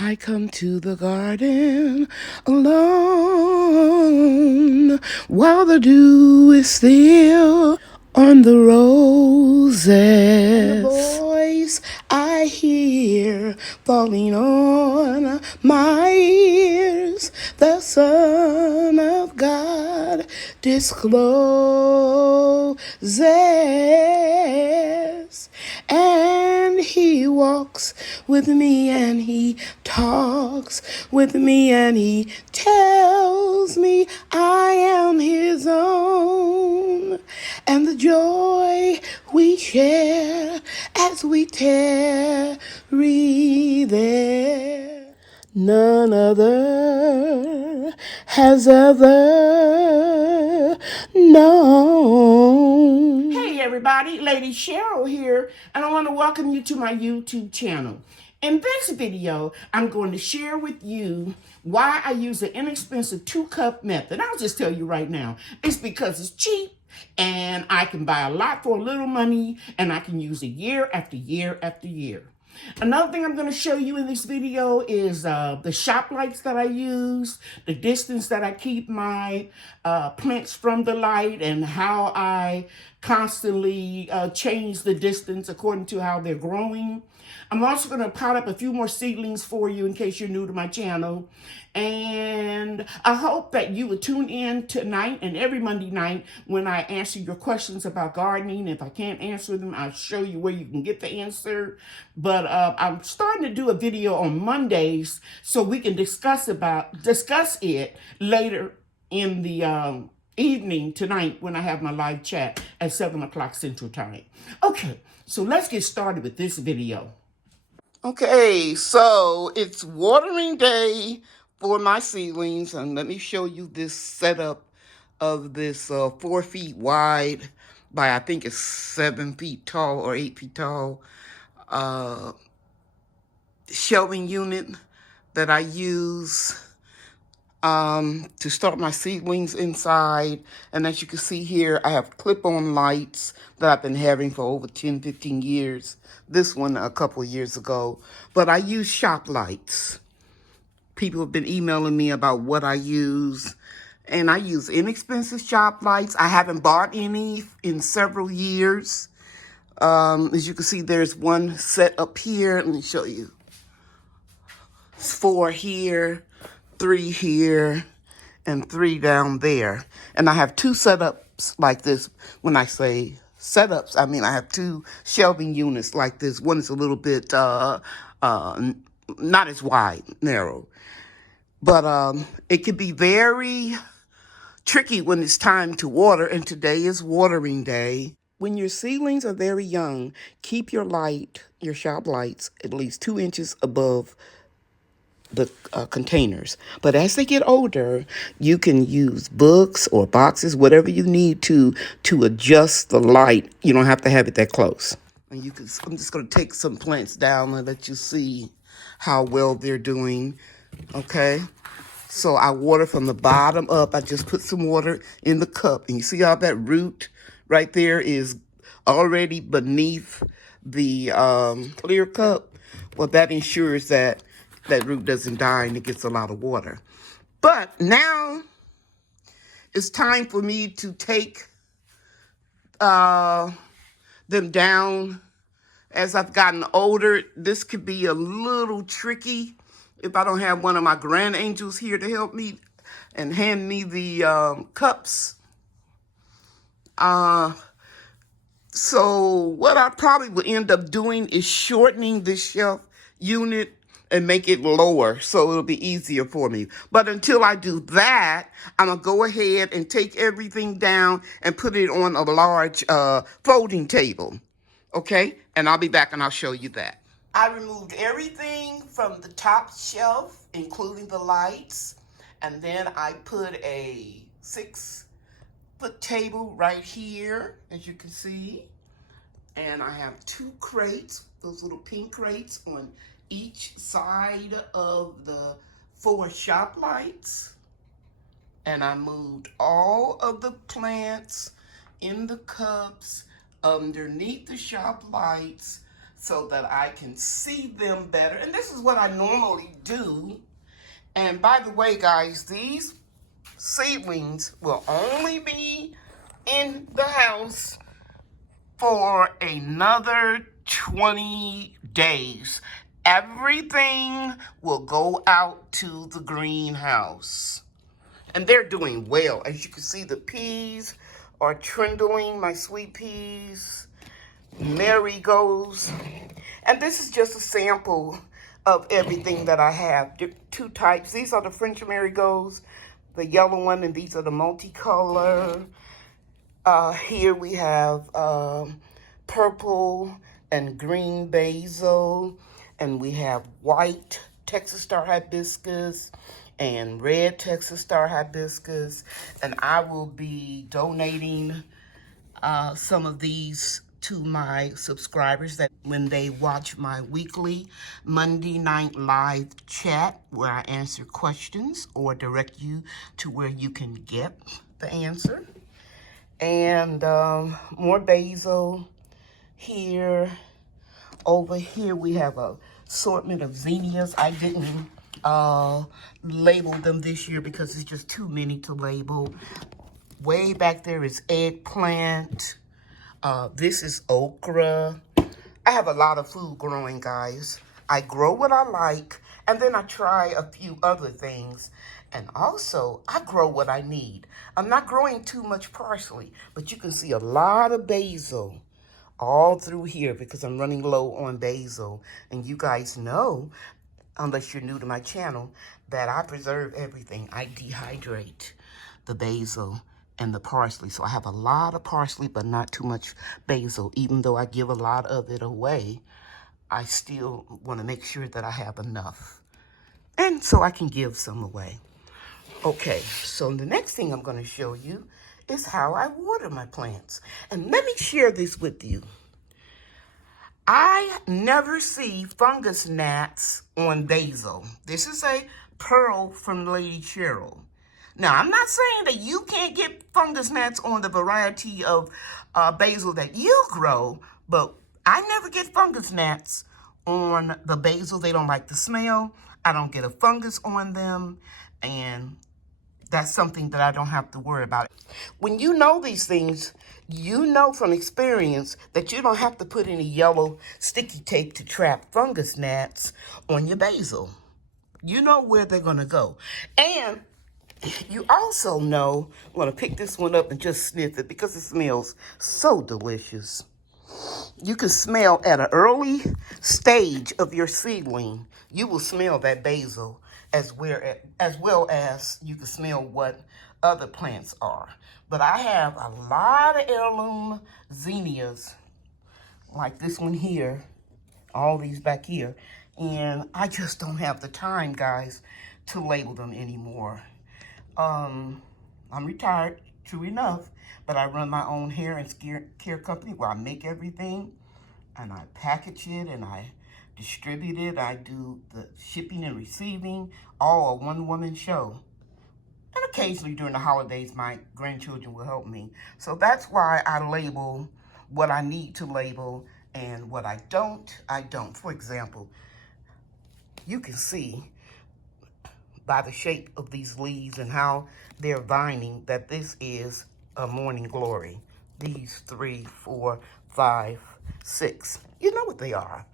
I come to the garden alone while the dew is still on the roses. And the voice I hear falling on my ears, the Son of God discloses. And he walks with me and he talks with me and he tells me I am his own. And the joy we share as we tarry there, none other has ever known. Hey everybody, Lady Cheryl here, and I want to welcome you to my YouTube channel. In this video, I'm going to share with you why I use the inexpensive 2-cup method. I'll just tell you right now, it's because it's cheap and I can buy a lot for a little money and I can use it year after year after year. Another thing I'm going to show you in this video is the shop lights that I use, the distance that I keep my plants from the light, and how I constantly change the distance according to how they're growing. I'm also going to pot up a few more seedlings for you in case you're new to my channel. And I hope that you will tune in tonight and every Monday night when I answer your questions about gardening. If I can't answer them, I'll show you where you can get the answer. But I'm starting to do a video on Mondays so we can discuss it later in the evening tonight when I have my live chat at 7 o'clock Central Time. Okay, so let's get started with this video. Okay, so it's watering day for my seedlings, and let me show you this setup of this 4 feet wide by I think it's 7 feet tall or 8 feet tall shelving unit that I use to start my seedlings inside. And as you can see here, I have clip-on lights that I've been having for over 10-15 years. This one a couple of years ago. But I use shop lights. People have been emailing me about what I use. And I use inexpensive shop lights. I haven't bought any in several years. As you can see, there's one set up here. Let me show you. It's 4 here, 3 here, and 3 down there. And I have 2 setups like this. When I say setups, I mean I have 2 shelving units like this. One is a little bit not as wide, narrow. But it can be very tricky when it's time to water, and today is watering day. When your seedlings are very young, keep your shop lights, at least 2 inches above the containers. But as they get older, you can use books or boxes, whatever you need to adjust the light. You don't have to have it that close. And I'm just going to take some plants down and let you see how well they're doing. Okay. So I water from the bottom up. I just put some water in the cup. And you see how that root right there is already beneath the clear cup? Well, that ensures that root doesn't die and it gets a lot of water. But now it's time for me to take them down. As I've gotten older, this could be a little tricky if I don't have one of my grand angels here to help me and hand me the cups. So what I probably will end up doing is shortening this shelf unit and make it lower so it'll be easier for me. But until I do that, I'm going to go ahead and take everything down and put it on a large folding table. Okay? And I'll be back and I'll show you that. I removed everything from the top shelf, including the lights. And then I put a 6-foot table right here, as you can see. And I have 2 crates, those little pink crates on each side of the 4 shop lights. And I moved all of the plants in the cups underneath the shop lights so that I can see them better. And this is what I normally do. And by the way, guys, these seedlings will only be in the house for another 20 days. Everything will go out to the greenhouse. And they're doing well. As you can see, the peas are trindling, my sweet peas. Marigolds. And this is just a sample of everything that I have. Two types. These are the French marigolds, the yellow one, and these are the multicolor. Here we have purple and green basil, and we have white Texas Star hibiscus and red Texas Star hibiscus. And I will be donating some of these to my subscribers that when they watch my weekly Monday night live chat where I answer questions or direct you to where you can get the answer. And more basil here. Over here we have a assortment of zinnias. I didn't label them this year because it's just too many to label. Way back there is eggplant. This is okra. I have a lot of food growing, guys. I grow what I like, and then I try a few other things. And also, I grow what I need. I'm not growing too much parsley, but you can see a lot of basil all through here because I'm running low on basil. And you guys know, unless you're new to my channel, that I preserve everything. I dehydrate the basil and the parsley. So I have a lot of parsley, but not too much basil. Even though I give a lot of it away, I still want to make sure that I have enough. And so I can give some away. Okay, so the next thing I'm going to show you is how I water my plants. And let me share this with you. I never see fungus gnats on basil. This is a pearl from Lady Cheryl. Now, I'm not saying that you can't get fungus gnats on the variety of basil that you grow, but I never get fungus gnats on the basil. They don't like the smell. I don't get a fungus on them, and that's something that I don't have to worry about. When you know these things, you know from experience that you don't have to put any yellow sticky tape to trap fungus gnats on your basil. You know where they're going to go. And you also know, I'm going to pick this one up and just sniff it because it smells so delicious. You can smell at an early stage of your seedling, you will smell that basil as well as you can smell what other plants are. But I have a lot of heirloom zinnias, like this one here, all these back here, and I just don't have the time, guys, to label them anymore. I'm retired, true enough, but I run my own hair and care company where I make everything and I package it and I distribute it. I do the shipping and receiving, all a one-woman show. And occasionally during the holidays, my grandchildren will help me. So that's why I label what I need to label, and what I don't, I don't. For example, you can see by the shape of these leaves and how they're vining that this is a morning glory. These 3, 4, 5, 6. You know what they are.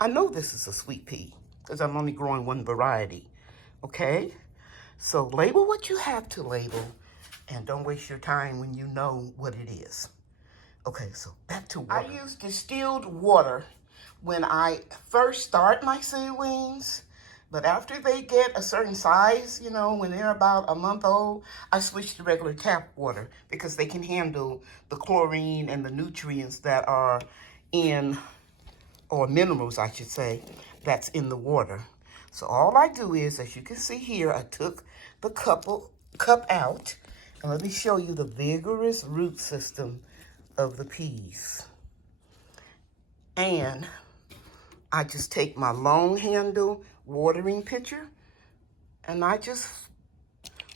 I know this is a sweet pea because I'm only growing one variety. Okay? So label what you have to label and don't waste your time when you know what it is. Okay, so back to water. I use distilled water when I first start my seedlings. But after they get a certain size, you know, when they're about a month old, I switch to regular tap water because they can handle the chlorine and the nutrients that are in, or minerals, I should say, that's in the water. So all I do is, as you can see here, I took the cup out, and let me show you the vigorous root system of the peas. And I just take my long handle watering pitcher and I just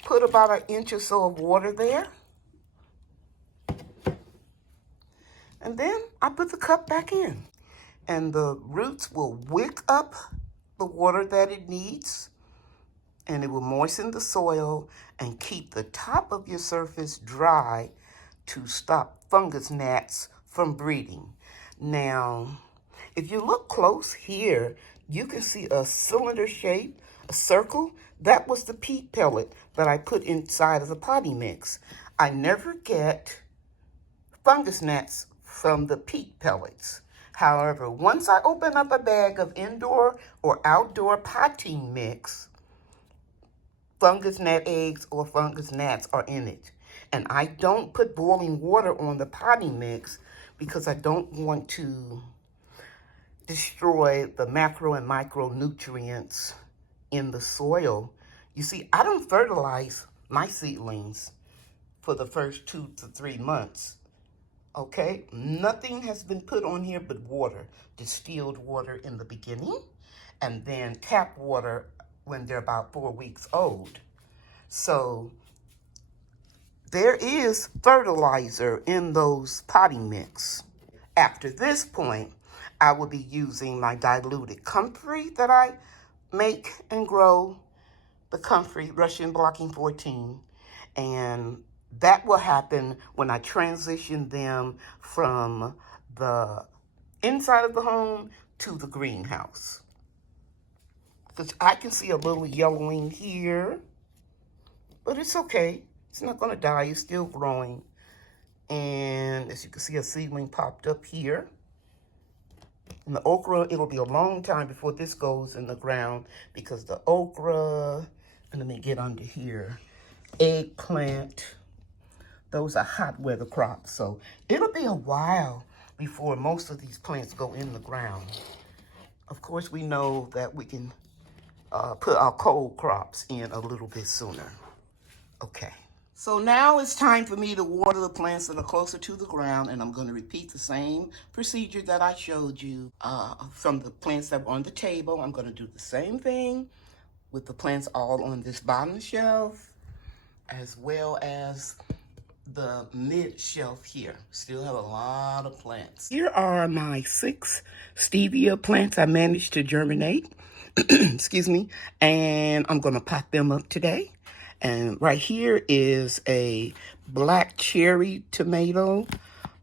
put about 1 inch or so of water there. And then I put the cup back in. and the roots will wick up the water that it needs, and it will moisten the soil and keep the top of your surface dry to stop fungus gnats from breeding. Now, if you look close here, you can see a cylinder shape, a circle. That was the peat pellet that I put inside of the potting mix. I never get fungus gnats from the peat pellets. However, once I open up a bag of indoor or outdoor potting mix, fungus gnat eggs or fungus gnats are in it. And I don't put boiling water on the potting mix because I don't want to destroy the macro and micronutrients in the soil. You see, I don't fertilize my seedlings for the first 2 to 3 months. Okay, nothing has been put on here but water, distilled water in the beginning, and then tap water when they're about 4 weeks old. So there is fertilizer in those potting mix. After this point, I will be using my diluted comfrey that I make and grow, the comfrey Russian Blocking 14, and that will happen when I transition them from the inside of the home to the greenhouse. Because I can see a little yellowing here, but it's okay. It's not going to die. It's still growing. And as you can see, a seedling popped up here. And the okra, it'll be a long time before this goes in the ground because the okra, and let me get under here, eggplant, those are hot weather crops. So it'll be a while before most of these plants go in the ground. Of course, we know that we can put our cold crops in a little bit sooner. Okay. So now it's time for me to water the plants that are closer to the ground, and I'm going to repeat the same procedure that I showed you from the plants that were on the table. I'm going to do the same thing with the plants all on this bottom shelf, as well as the mid shelf here. Still have a lot of plants. Here are my 6 stevia plants I managed to germinate. Excuse me. And I'm going to pot them up today. And right here is a black cherry tomato.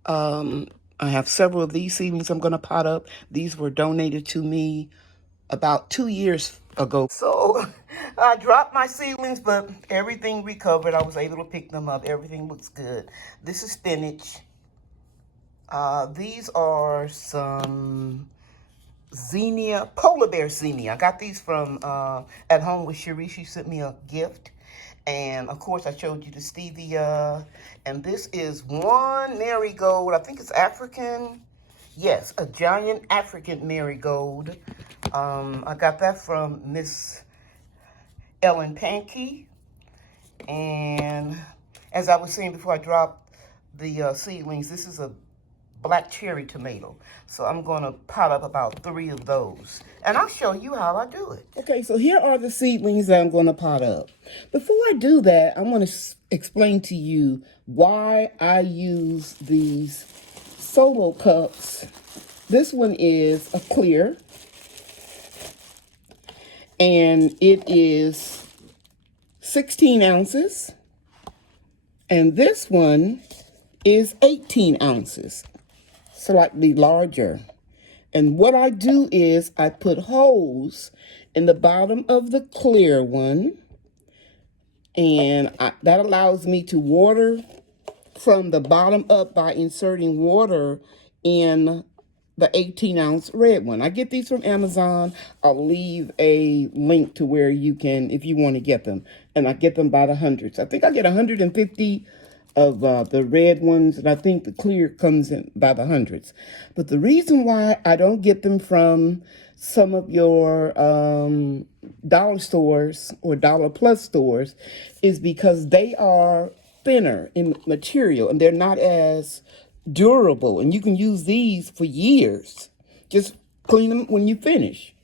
I have several of these seedlings I'm going to pot up. These were donated to me about 2 years ago. So I dropped my seedlings, but everything recovered. I was able to pick them up. Everything looks good. This is spinach. These are some zinnia, polar bear zinnia. I got these from at home with Cheryl. She sent me a gift. And of course, I showed you the stevia. And this is one marigold. I think it's African. Yes, a giant African marigold. I got that from Miss Ellen Pankey. And as I was saying before I dropped the seedlings, this is a black cherry tomato. So I'm going to pot up about 3 of those. And I'll show you how I do it. Okay, so here are the seedlings that I'm going to pot up. Before I do that, I want to explain to you why I use these solo cups. This one is a clear, and it is 16 ounces. And this one is 18 ounces, slightly larger. And what I do is I put holes in the bottom of the clear one, and that allows me to water from the bottom up by inserting water in the 18-ounce red one. I get these from Amazon. I'll leave a link to where you can, if you want to get them. And I get them by the hundreds. I think I get 150 of the red ones, and I think the clear comes in by the hundreds. But the reason why I don't get them from some of your dollar stores or dollar plus stores is because they are thinner in material and they're not as durable, and you can use these for years. Just clean them when you finish.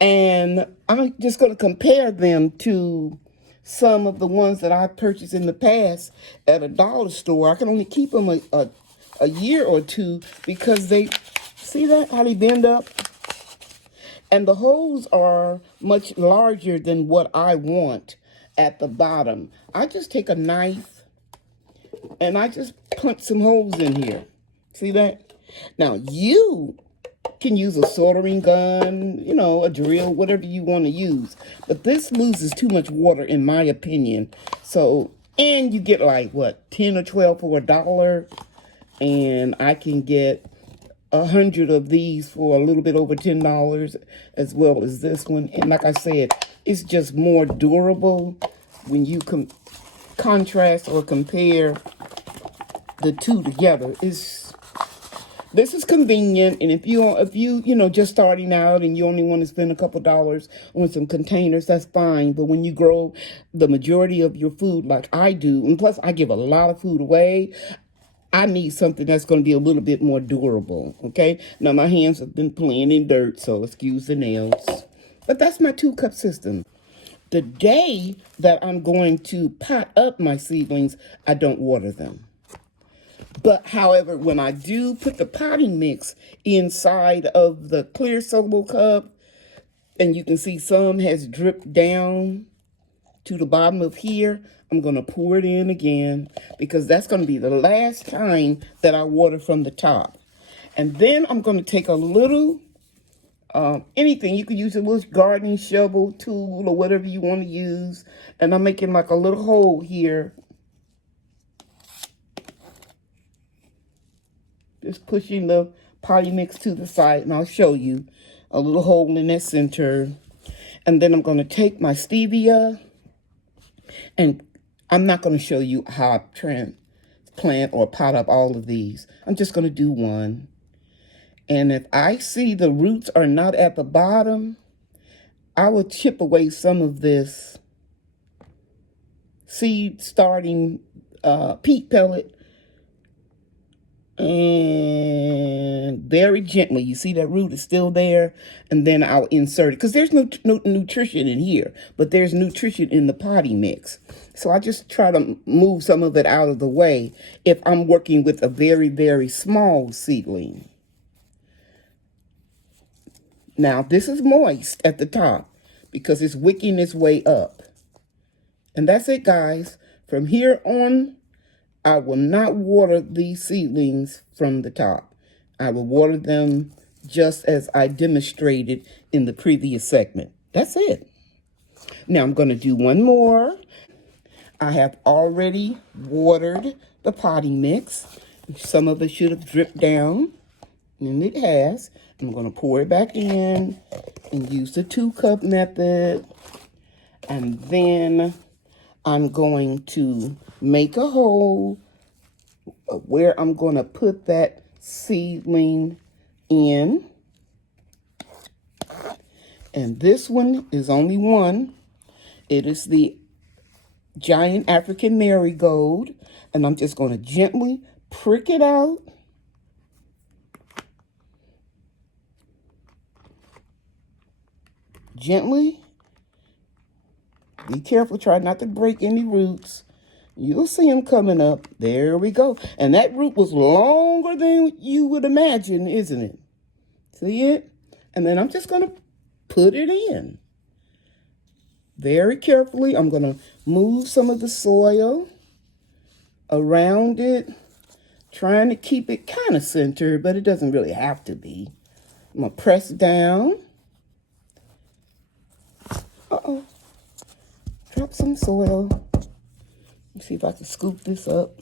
And I'm just going to compare them to some of the ones that I purchased in the past at a dollar store. I can only keep them a year or two because they See that, how they bend up? And the holes are much larger than what I want at the bottom. I just take a knife and I just punch some holes in here. See that? Now you can use a soldering gun, you know, a drill, whatever you want to use. But this loses too much water in my opinion. So, and you get like, what, 10 or 12 for $1. And I can get 100 of these for a little bit over $10, as well as this one. And like I said, it's just more durable when you contrast or compare the two together. This is convenient, and if you know, just starting out and you only want to spend a couple dollars on some containers, that's fine. But when you grow the majority of your food like I do, and plus I give a lot of food away, I need something that's going to be a little bit more durable, okay? Now, my hands have been playing in dirt, so excuse the nails. But that's my 2-cup system. The day that I'm going to pot up my seedlings, I don't water them. But, however, when I do put the potting mix inside of the clear soluble cup, and you can see some has dripped down to the bottom of here, I'm going to pour it in again because that's going to be the last time that I water from the top. And then I'm going to take a little, anything. You could use a little gardening shovel, tool, or whatever you want to use. And I'm making like a little hole here. Just pushing the potting mix to the side, and I'll show you a little hole in that center. And then I'm going to take my stevia, and I'm not going to show you how I transplant or pot up all of these. I'm just going to do one. And if I see the roots are not at the bottom, I will chip away some of this seed starting peat pellet, and very gently. You see that root is still there, and then I'll insert it because there's no nutrition in here, but there's nutrition in the potting mix. So I just try to move some of it out of the way if I'm working with a very, very small seedling. Now, this is moist at the top because it's wicking its way up. And that's it, guys. From here on, I will not water these seedlings from the top. I will water them just as I demonstrated in the previous segment. That's it. Now I'm going to do one more. I have already watered the potting mix. Some of it should have dripped down, and it has. I'm going to pour it back in and use the 2-cup method. And then I'm going to make a hole where I'm going to put that seedling in. And this one is only one. It is the giant African marigold. And I'm just going to gently prick it out. Gently. Be careful, try not to break any roots. You'll see them coming up. There we go. And that root was longer than you would imagine, isn't it? See it? And then I'm just going to put it in. Very carefully, I'm going to move some of the soil around it, trying to keep it kind of centered, but it doesn't really have to be. I'm going to press down. Uh-oh. Drop some soil. Let's see if I can scoop this up.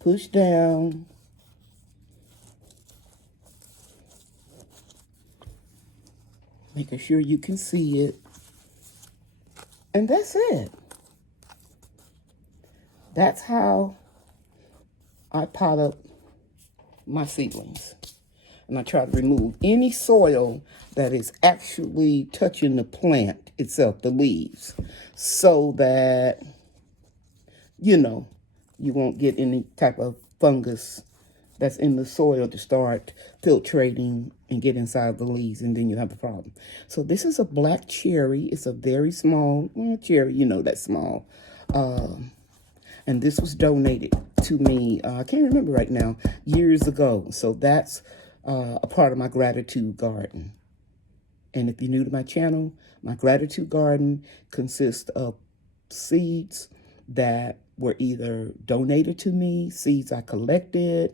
Push down. Making sure you can see it. And that's it. That's how I pot up my seedlings. And I try to remove any soil that is actually touching the plant itself, the leaves, so that, you know, you won't get any type of fungus that's in the soil to start filtrating and get inside the leaves, and then you have a problem. So this is a black cherry. It's a very small cherry, you know, that's small. And this was donated to me, I can't remember right now, years ago. So that's a part of my gratitude garden. And if you're new to my channel, my gratitude garden consists of seeds that were either donated to me, seeds I collected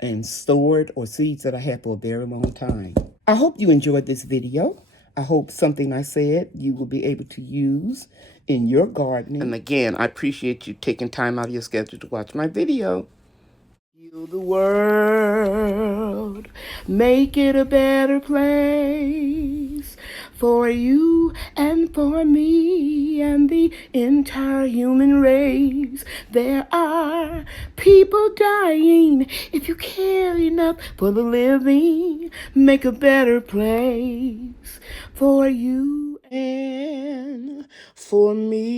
and stored, or seeds that I had for a very long time. I hope you enjoyed this video. I hope something I said you will be able to use in your gardening. And again, I appreciate you taking time out of your schedule to watch my video. Heal the world, make it a better place for you and for me and the entire human race. There are people dying. If you care enough for the living, make a better place for you and for me.